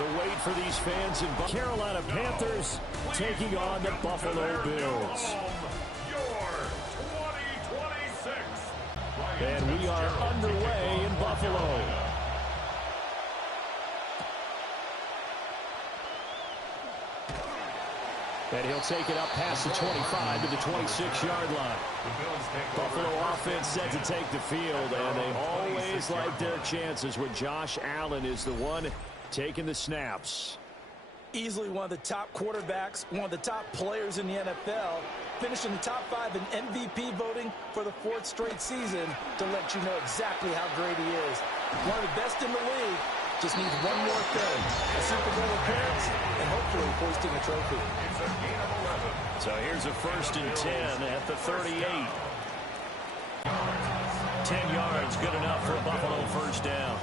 The wait for these fans in Carolina Panthers taking on the Buffalo Bills. And we are underway in Buffalo. And he'll take it up past the 25 to the 26-yard line. Buffalo offense set to take the field, and they always like their chances when Josh Allen is the one taking the snaps. Easily one of the top quarterbacks, one of the top players in the NFL, finishing the top 5 in MVP voting for the 4th straight season to let you know exactly how great he is. One of the best in the league, just needs one more thing, a Super Bowl appearance, and hopefully hoisting a trophy. So here's a 1st and 10 at the 38. 10 yards, good enough for a Buffalo first down.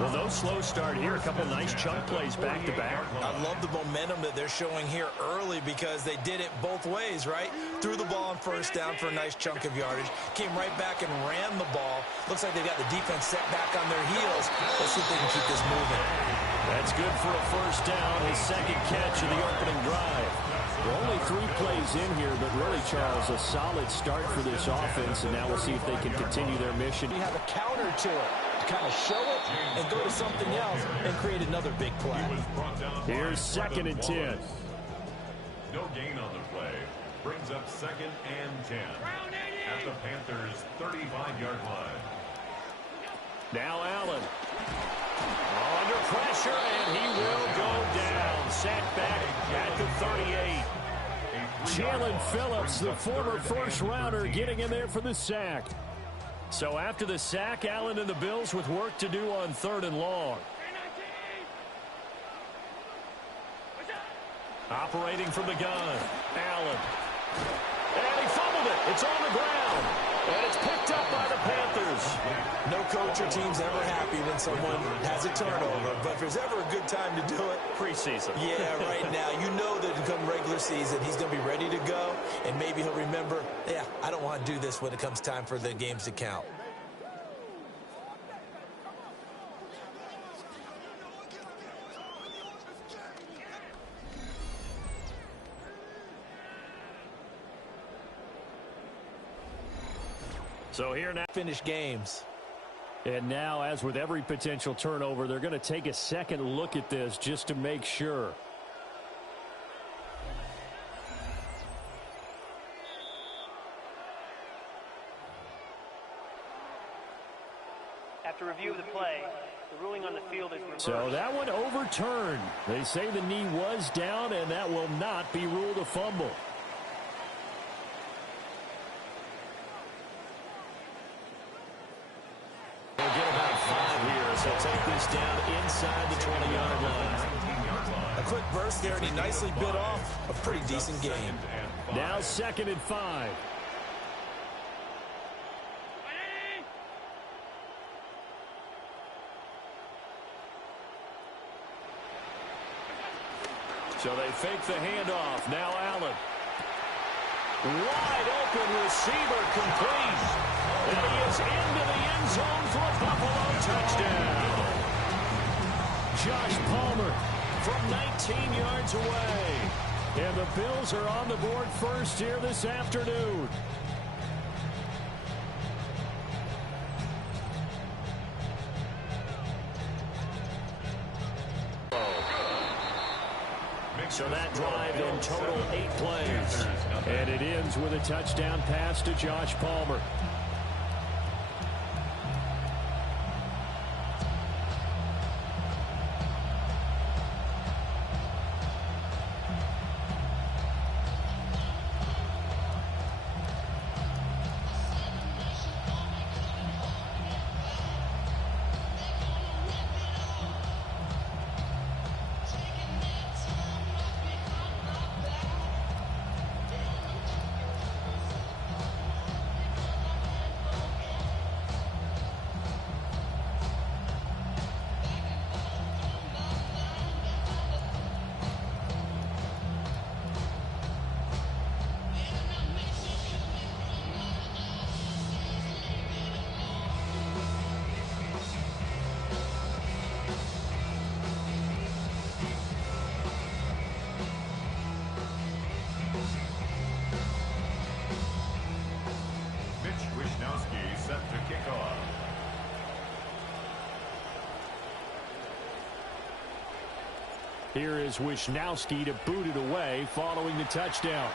Well, no slow start here. A couple nice chunk plays back-to-back. I love the momentum that they're showing here early because they did it both ways, right? Threw the ball on first down for a nice chunk of yardage. Came right back and ran the ball. Looks like they got the defense set back on their heels. Let's see if they can keep this moving. That's good for a first down. His second catch of the opening drive. There are only 3 plays in here, but really, Charles, a solid start for this offense, and now we'll see if they can continue their mission. You have a counter to it, to kind of show it and go to something else and create another big play. Here's 2nd and 10. No gain on the play. Brings up 2nd and 10 at the Panthers' 35-yard line. Now Allen. Under pressure, and he will go down. Sacked back at the 38. Jalen Phillips, the former first-rounder, getting in there for the sack. So after the sack, Allen and the Bills with work to do on 3rd and long. Operating from the gun, Allen. And he fumbled it. It's on the ground. And it's picked up by the Panthers. No coach or team's ever happy when someone has a turnover, but if there's ever a good time to do it, preseason. Yeah, right now. You know that come regular season, he's going to be ready to go, and maybe he'll remember, yeah, I don't want to do this when it comes time for the games to count. So here now. Finish games. And now, as with every potential turnover, they're going to take a second look at this just to make sure. After review of the play, the ruling on the field is reversed. So that one overturned. They say the knee was down, and that will not be ruled a fumble. So take this down inside the 20-yard line. A quick burst there, and he nicely bit off a pretty decent game. Now 2nd and 5. So they fake the handoff. Now Allen. Wide open receiver complete. And he is into the end zone for a Buffalo touchdown. Josh Palmer from 19 yards away. And the Bills are on the board first here this afternoon. So that drive in total 8 plays. And it ends with a touchdown pass to Josh Palmer. Wisnowski set to kick off. Here is Wisnowski to boot it away following the touchdown.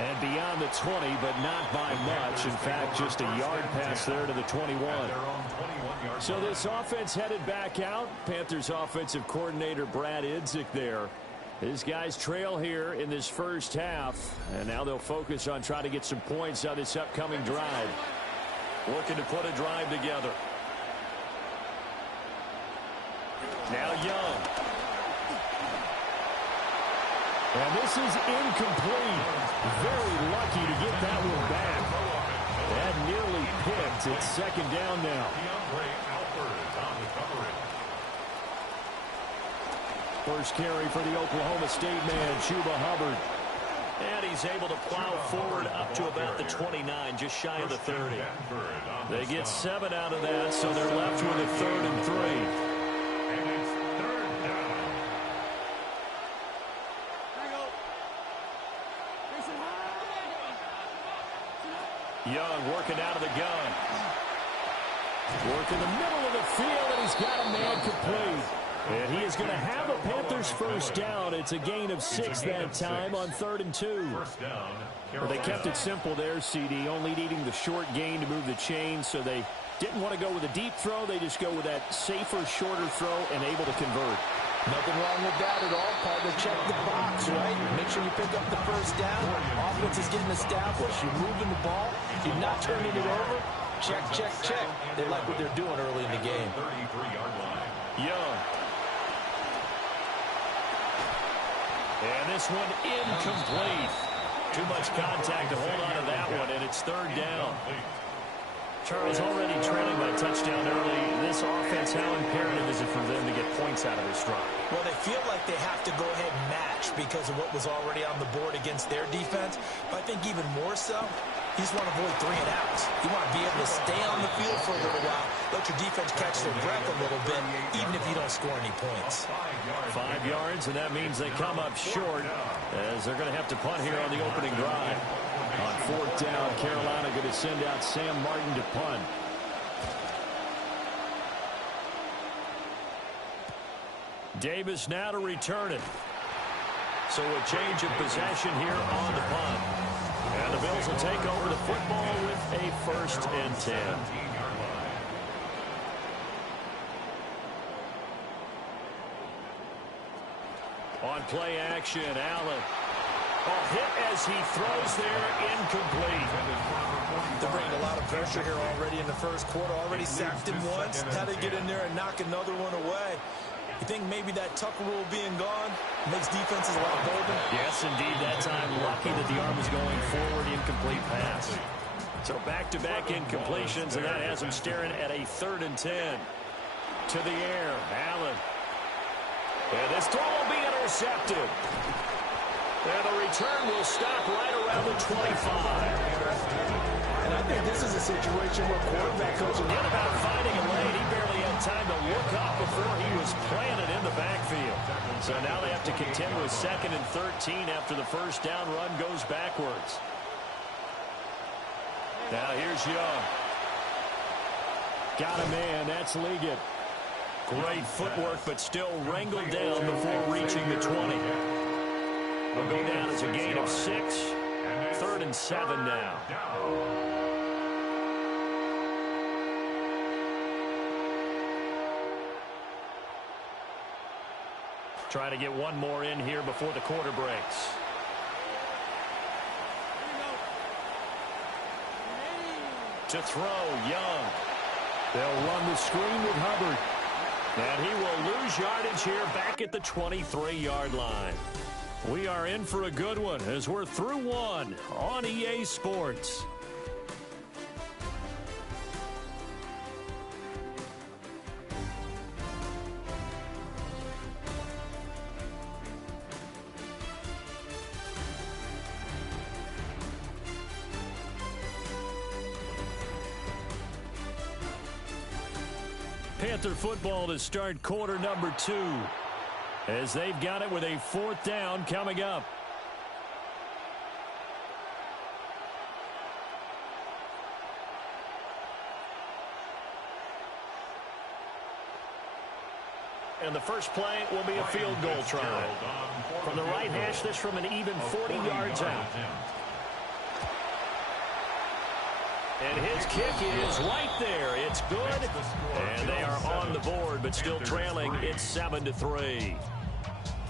And beyond the 20, but not by much. In fact, just a yard pass there to the 21. So this offense headed back out. Panthers offensive coordinator Brad Idzik there. His guys trail here in this first half. And now they'll focus on trying to get some points on this upcoming drive. Looking to put a drive together. Now Young. And this is incomplete. Very lucky to get that one back. That nearly picked. It's second down now. First carry for the Oklahoma State man, Chuba Hubbard. And he's able to plow forward up to about the 29, just shy of the 30. They get 7 out of that, so they're left with a 3rd and 3. And it's 3rd down. Young working out of the gun. Working the middle of the field, and he's got a man complete. And he is going to have a Panthers first down. It's a gain of 6 that time on 3rd and 2. Well, they kept it simple there, CD, only needing the short gain to move the chains, so they didn't want to go with a deep throw. They just go with that safer, shorter throw and able to convert. Nothing wrong with that at all, Part of check the box, right? Make sure you pick up the first down. Offense is getting established. You're moving the ball. You're not turning it over. Check, check, check. They like what they're doing early in the game. 33-yard line. Young. And this one incomplete. Too much contact to hold on to that one, and it's 3rd down. Charles already trailing by touchdown early. This offense, how imperative is it for them to get points out of this drive? Well, they feel like they have to go ahead and match because of what was already on the board against their defense. But I think even more so, you just want to avoid 3 and outs. You want to be able to stay on the field for a little while, let your defense catch their breath a little bit, even if you don't score any points. 5 yards, and that means they come up short as they're going to have to punt here on the opening drive. On 4th down, Carolina going to send out Sam Martin to punt. Davis now to return it. So a change of possession here on the punt. And the Bills will take over the football with a 1st and 10. On play action, Allen. Hit as he throws there, incomplete. They're bringing a lot of pressure here already in the first quarter. Already sacked him once. Now they get in there and knock another one away. You think maybe that Tucker rule being gone makes defenses a lot bolder? Yes, indeed. That time, lucky that the arm was going forward, incomplete pass. So back-to-back incompletions, and that has him staring at a 3rd and 10. To the air, Allen. And this throw will be intercepted. And the return will stop right around the 25. And I think this is a situation where quarterback coach will Forget about finding a lane. He barely had time to look up before he was planted in the backfield. So now they have to contend with 2nd and 13 after the first down run goes backwards. Now here's Young. Got a man. That's Liggett. Great footwork, but still wrangled down before reaching the 20. Will go down as a gain of 6. 3rd and 7 now. Try to get one more in here before the quarter breaks. To throw, Young. They'll run the screen with Hubbard. And he will lose yardage here back at the 23-yard line. We are in for a good one as we're through one on EA Sports. Panther football to start quarter number 2. As they've got it with a 4th down coming up. and the first play will be a field goal try. From the right hash, this from an even 40 yards out. And his kick is right there. It's good. And they are on the board, but still trailing. It's 7-3.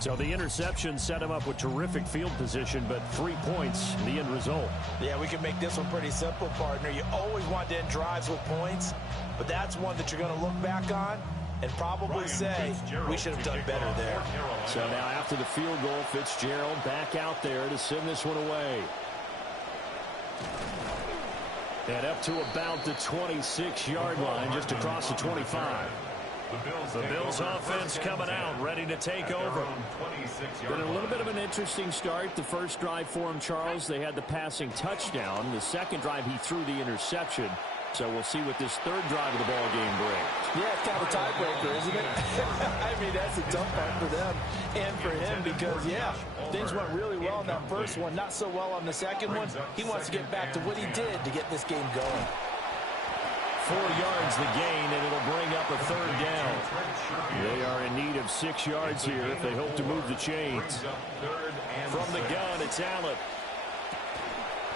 So the interception set him up with terrific field position, but 3 points, the end result. Yeah, we can make this one pretty simple, partner. You always want to end drives with points, but that's one that you're going to look back on and probably say, we should have done better there. So now after the field goal, Fitzgerald back out there to send this one away. And up to about the 26-yard line, just across the 25. The Bills offense coming out, ready to take over. Been a little bit of an interesting start. The first drive for him, Charles, they had the passing touchdown. The second drive, he threw the interception. So we'll see what this third drive of the ball game brings. Yeah, it's kind of a tiebreaker, isn't it? I mean, that's a tough part for them and for him because, yeah, things went really well in that first one, not so well on the second one. He wants to get back to what he did to get this game going. 4 yards the gain, and it'll bring up a third down. They are in need of 6 yards here if they hope to move the chains. From the gun, it's Allen.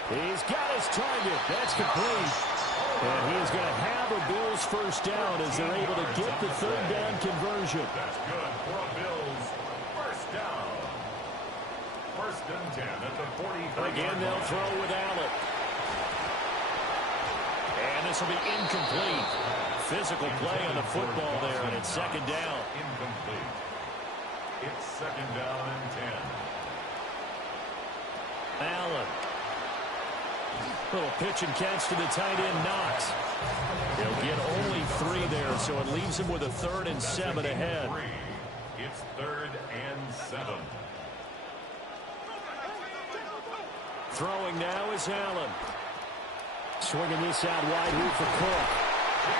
He's got his target. That's complete. And he is going to have a Bills first down as they're able to get the third down conversion. That's good for a Bills first down. First and 10 at the 45. Again, they'll throw with Allen. And this will be incomplete. Physical play on the football there, and it's second down. Incomplete. It's second down and 10. Allen. Little pitch and catch to the tight end, Knox. They'll get only 3 there, so it leaves him with a 3rd and 7 ahead. It's 3rd and 7. Throwing now is Allen. Swinging this out wide here for Cook.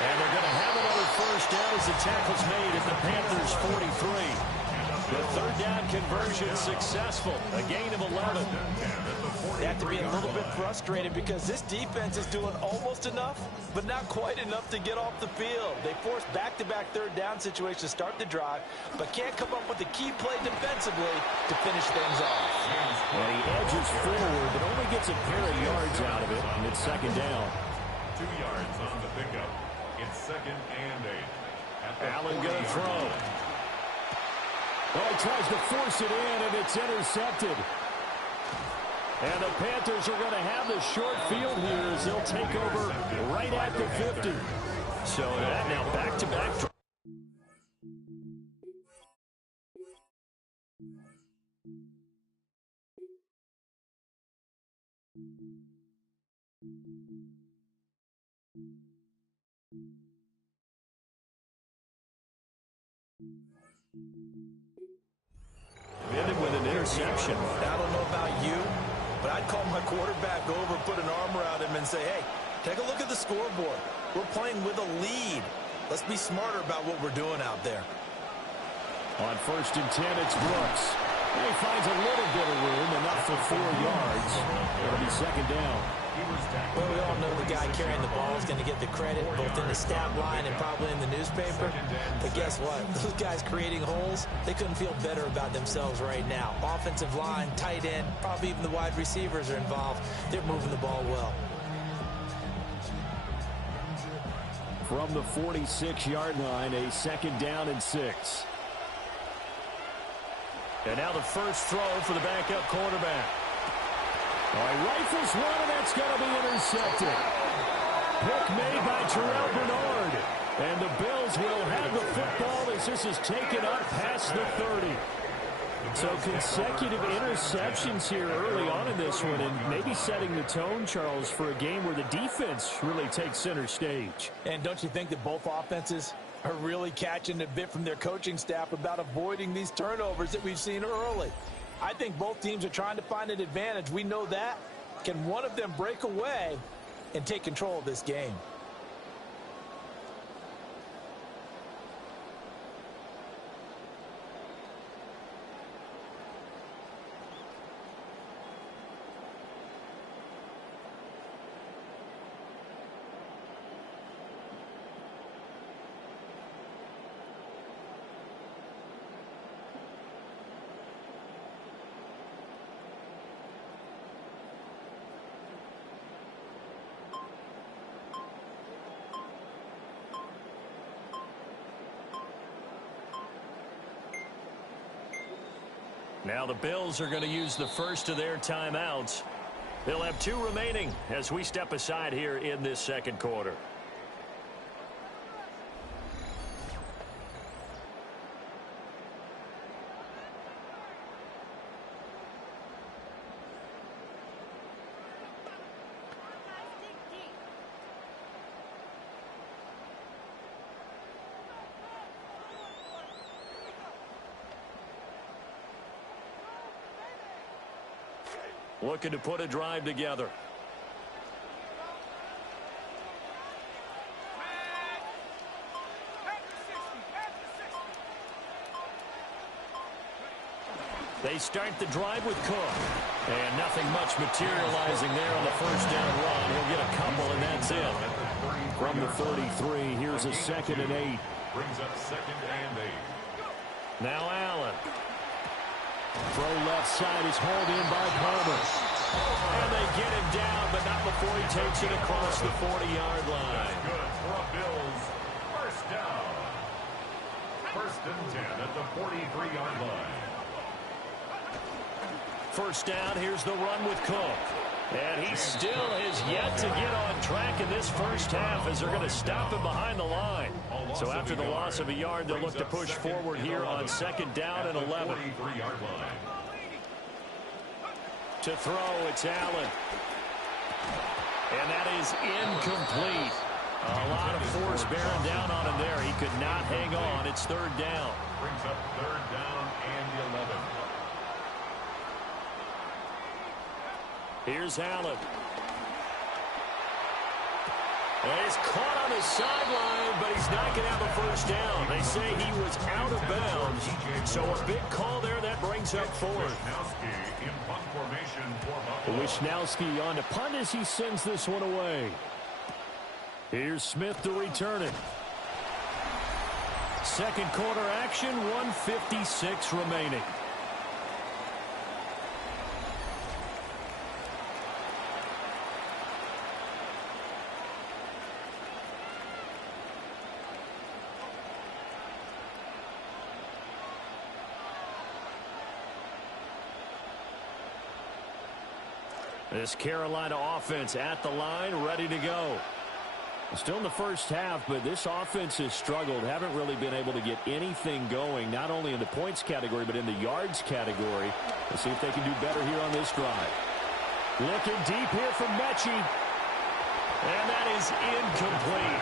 And they're going to have another first down as the tackle's made at the Panthers' 43. The third down conversion successful. A gain of 11. They have to be a little bit frustrated because this defense is doing almost enough, but not quite enough to get off the field. They force back-to-back third down situations to start the drive, but can't come up with a key play defensively to finish things off. And he edges forward, but only gets a pair of yards out of it, and it's second down. 2 yards on the pickup. It's second and 8. Allen going to throw. Oh, he tries to force it in, and it's intercepted. And the Panthers are going to have the short field here as they'll take over right at the 50. So that now back-to-back. Ended with an interception. I don't know about you, but I'd call my quarterback over, put an arm around him, and say, hey, take a look at the scoreboard. We're playing with a lead. Let's be smarter about what we're doing out there. On 1st and 10, it's Brooks. And he finds a little bit of room, enough for 4 yards. It'll be second down. Well, we all know the guy carrying the ball is going to get the credit both in the stat line and probably in the newspaper. But guess what? Those guys creating holes, they couldn't feel better about themselves right now. Offensive line, tight end, probably even the wide receivers are involved. They're moving the ball well. From the 46-yard line, a second down and 6. And now the first throw for the backup quarterback. All right, rifles one, and that's going to be intercepted. Pick made by Terrell Bernard. And the Bills will have the football as this is taken up past the 30. So consecutive interceptions here early on in this one, and maybe setting the tone, Charles, for a game where the defense really takes center stage. And don't you think that both offenses are really catching a bit from their coaching staff about avoiding these turnovers that we've seen early? I think both teams are trying to find an advantage. We know that. Can one of them break away and take control of this game? Now the Bills are going to use the first of their timeouts. They'll have 2 remaining as we step aside here in this second quarter. Looking to put a drive together. They start the drive with Cook. And nothing much materializing there on the first down run. He'll get a couple, and that's it. From the 33, here's a 2nd and 8. Brings up 2nd and 8. Now Allen. Throw left side is hauled in by Palmer. And they get him down, but not before he takes it across the 40-yard line. Good for a Bills first down. 1st and 10 at the 43-yard line. First down, here's the run with Cook. And he still has yet to get on track in this first half as they're going to stop him behind the line. So after the loss of a yard, they'll look to push forward here on 2nd down and 11. To throw, it's Allen. And that is incomplete. A lot of force bearing down on him there. He could not hang on. It's 3rd down. Brings up 3rd down and 11. Here's Allen. And he's caught on the sideline, but he's not going to have a first down. They say he was out of bounds. So a big call there that brings up 4th. Wishnowski on to punt as he sends this one away. Here's Smith to return it. Second quarter action, 1:56 remaining. This Carolina offense at the line, ready to go. Still in the first half, but this offense has struggled. Haven't really been able to get anything going, not only in the points category, but in the yards category. Let's see if they can do better here on this drive. Looking deep here from Mechie. And that is incomplete.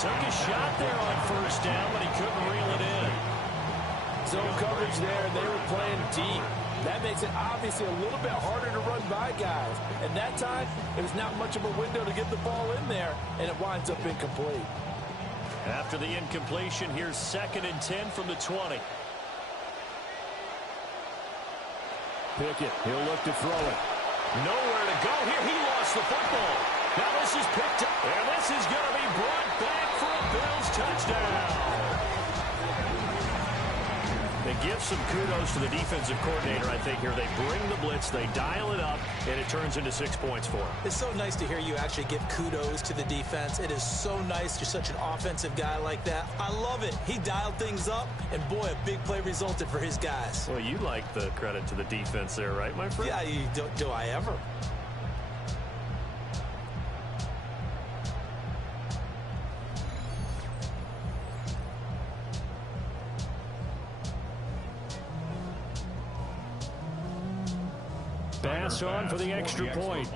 Took a shot there on first down, but he couldn't reel it in. Zone coverage there, they were playing deep. That makes it obviously a little bit harder to run by guys. And that time, it was not much of a window to get the ball in there, and it winds up incomplete. After the incompletion, here's 2nd and 10 from the 20. Pickett, he'll look to throw it. Nowhere to go here. He lost the football. Now this is picked up, and this is going to be brought back for a Bills touchdown. They give some kudos to the defensive coordinator, I think, here. They bring the blitz, they dial it up, and it turns into 6 points for them. It's so nice to hear you actually give kudos to the defense. It is so nice. You're such an offensive guy like that. I love it. He dialed things up, and boy, a big play resulted for his guys. Well, you like the credit to the defense there, right, my friend? Yeah, do I ever? Pass on for the extra point.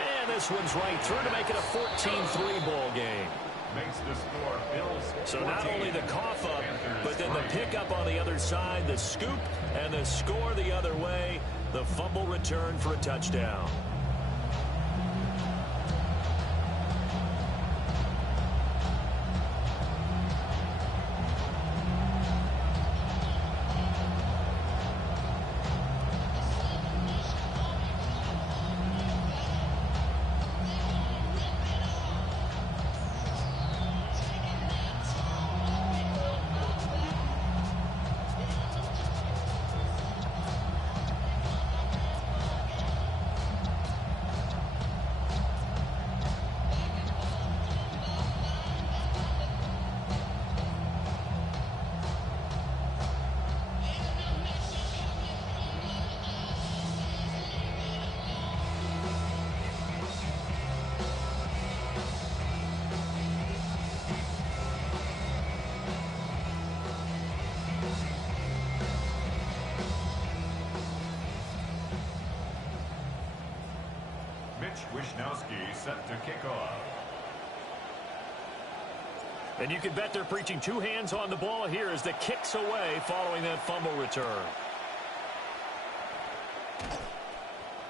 And this one's right through to make it a 14-3 ball game. Makes the score Bills. So not only the cough up, but then the pickup on the other side, the scoop, and the score the other way. The fumble return for a touchdown. Coach Wisnowski set to kick off. And you can bet they're preaching two hands on the ball here as the kick's away following that fumble return.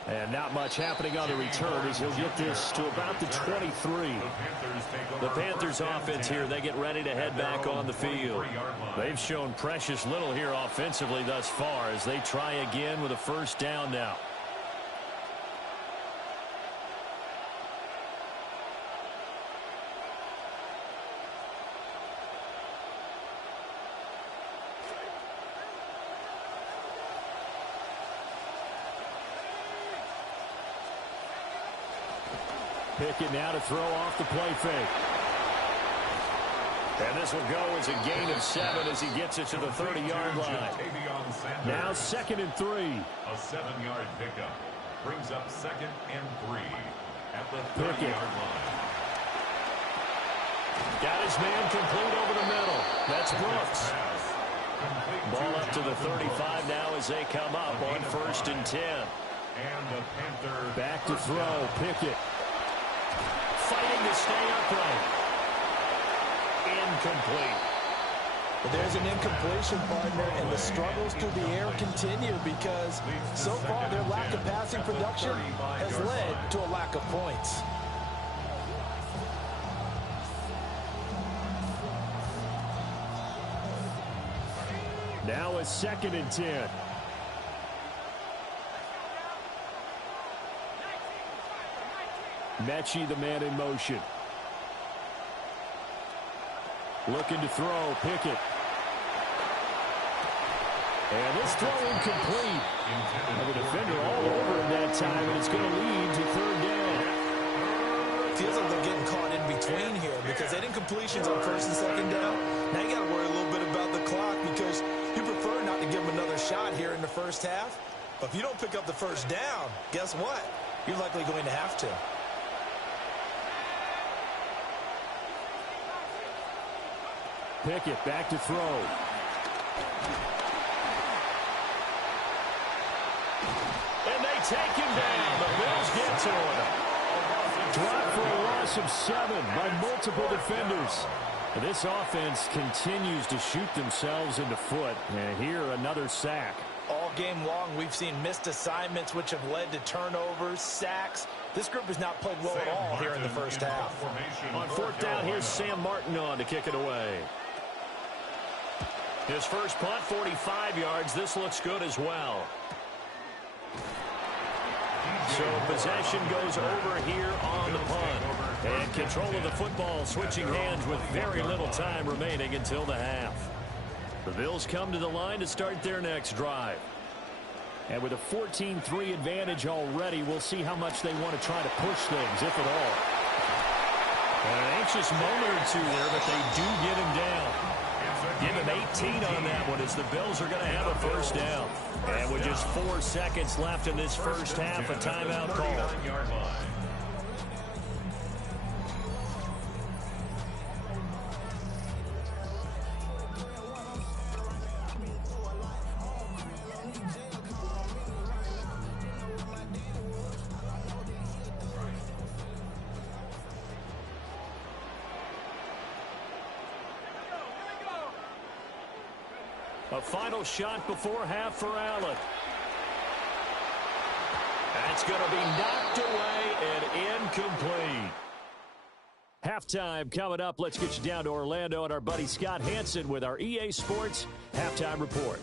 And not much happening on the return as he'll get this to about the 23. The Panthers offense here, they get ready to head back on the field. They've shown precious little here offensively thus far as they try again with a first down now. Pickett now to throw off the play fake. And this will go as a gain of 7 as he gets it to the 30-yard line. Now 2nd and 3. A 7-yard pickup brings up 2nd and 3 at the 30-yard line. Got his man complete over the middle. That's Brooks. Ball up to the 35 now as they come up on 1st and 10. And the Panthers back to throw. Pickett fighting to stay upright. Incomplete. But there's an incompletion, partner, and the struggles through the air continue because so far their lack of passing production has led to a lack of points. Now a 2nd and 10. Mechie, the man in motion. Looking to throw. Pickett. And this throw incomplete. And the defender all over him that time, and it's going to lead to 3rd down. Feels like they're getting caught in between here because they didn't completions on 1st and 2nd down. Now you got to worry a little bit about the clock because you prefer not to give them another shot here in the first half. But if you don't pick up the first down, guess what? You're likely going to have to. Pickett back to throw. And they take him down. The Bills get to him. Dropped for a loss of 7 by multiple defenders. This offense continues to shoot themselves in the foot. And here another sack. All game long, we've seen missed assignments which have led to turnovers, sacks. This group has not played well at all here in the first half. On 4th down, here's Sam Martin on to kick it away. His first punt, 45 yards. This looks good as well. So possession goes over here on the punt. And control of the football switching hands with very little time remaining until the half. The Bills come to the line to start their next drive. And with a 14-3 advantage already, we'll see how much they want to try to push things, if at all. And an anxious moment or two there, but they do get him down. Give him 18 on that one as the Bills are going to have a first down. And with just 4 seconds left in this first half, a timeout call. A final shot before half for Allen. That's going to be knocked away and incomplete. Halftime coming up. Let's get you down to Orlando and our buddy Scott Hansen with our EA Sports Halftime Report.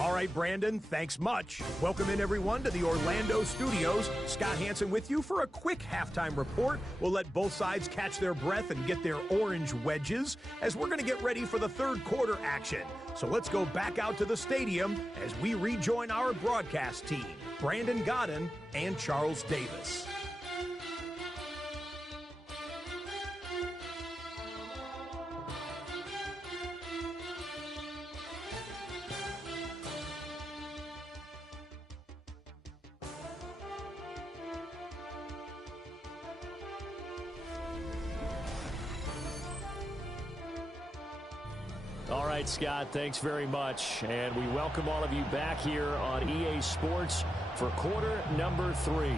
All right, Brandon, thanks much. Welcome in, everyone, to the Orlando studios. Scott Hansen with you for a quick halftime report. We'll let both sides catch their breath and get their orange wedges as we're going to get ready for the third quarter action. So let's go back out to the stadium as we rejoin our broadcast team, Brandon Godden and Charles Davis. All right, Scott, thanks very much. And we welcome all of you back here on EA Sports for quarter number 3.